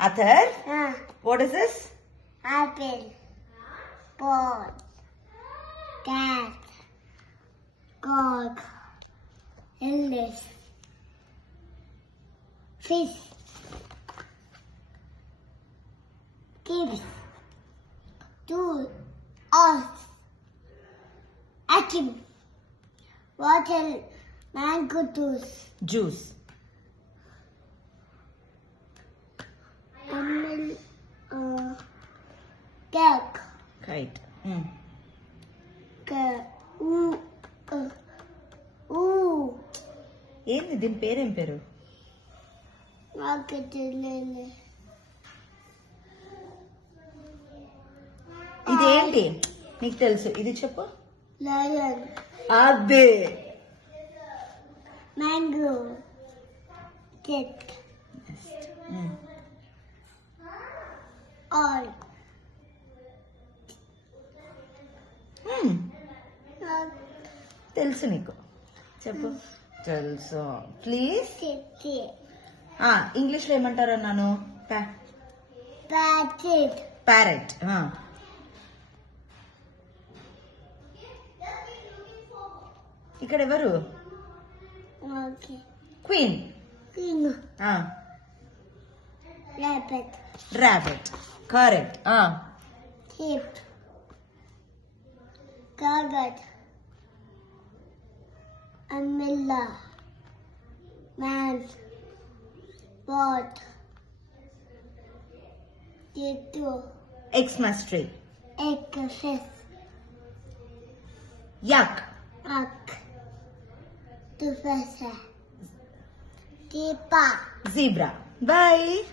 Athar? What is this? Apple. Ball. Cat. Dog. Illness. Fish. Kids. Tool. Us. Atom. Water. Mango Juice. Cake. Kite. ఏంది దీని పేరేం పేరు? ఇదేంటి నీకు తెలుసు, ఇది చెప్పు. లయన్. అదే. మ్యాంగో. కేక్. ఆల్. తెలుసు నీకు, చెప్పు. తెలుసు. ప్లీజ్. ఇంగ్లీష్లో ఏమంటారు అన్నాను? ప్యారెట్. ఇక్కడ ఎవరు? Queen. Rabbit. Correct. Hip. Gargot. Umbrella. Man. Boat. Potato. Xmas tree. Egg. Fish. Yuck. Duck. Professor. Zebra. Zebra. Bye.